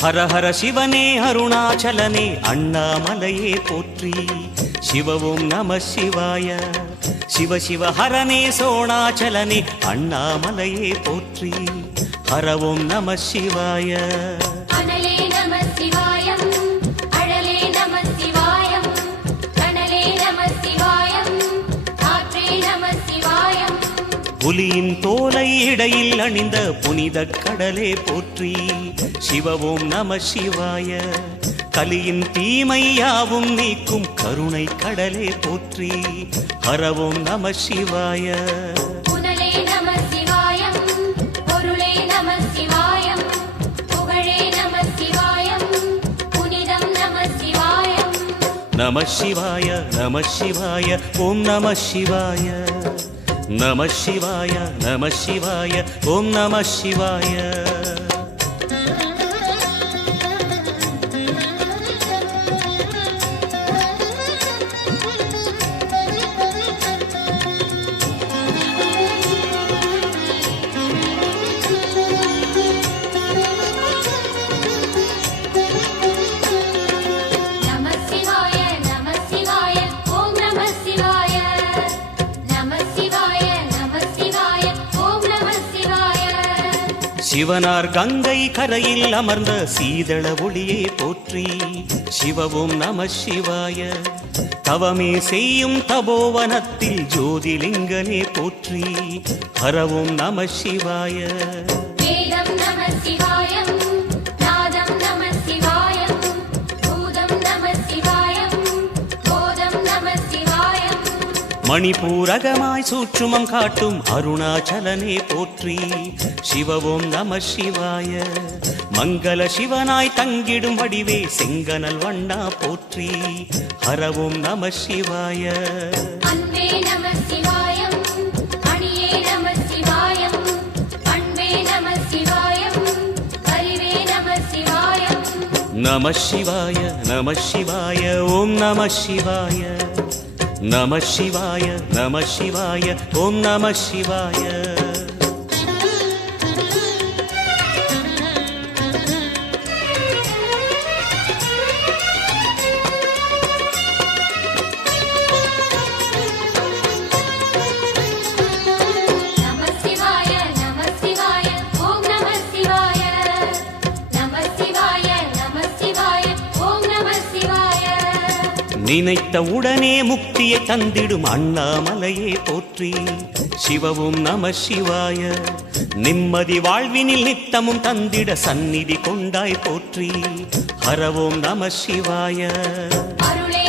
ஹர ஹர சிவனே அருணாச்சலனே அண்ணாமலையே போற்றி சிவவும் நம சிவாய சிவ சிவ ஹரனே சோணாச்சலனே அண்ணாமலையே போற்றி ஹரவும் நம சிவாய புலியின் தோலை இடையில் அணிந்த புனித கடலே போற்றி சிவவும் நம சிவாய கலியின் தீமையாவும் நீக்கும் கருணை கடலே போற்றி ஹரவும் நம சிவாய நம சிவாய நம சிவாய ஓம் நம சிவாய நம சிவாய நம சிவாய ஓம் நம சிவாய சிவனார் கங்கை கரையில் அமர்ந்த சீதள ஒளியே போற்றி சிவவும் நம சிவாய தவமே செய்யும் தபோவனத்தில் ஜோதிலிங்கனே போற்றி ஹரவும் நம சிவாய மணிபூரகமாய் சூட்சுமம் காட்டும் அருணாச்சலனே போற்றி சிவவும் நம சிவாய மங்கள சிவனாய் தங்கிடும் வடிவே செங்கனல் வண்ணா போற்றி ஹரவும் நம சிவாய நம சிவாய நம சிவாய ஓம் நம சிவாய நம சிவாய நம சிவாய ஓம் நம சிவாய நினைத்த உடனே முக்தியை தந்திடும் அண்ணாமலையே போற்றி சிவவும் நம சிவாய நிம்மதி வாழ்வினில் நித்தமும் தந்திட சந்நிதி கொண்டாய் போற்றி ஹரவும் நம சிவாய அருளே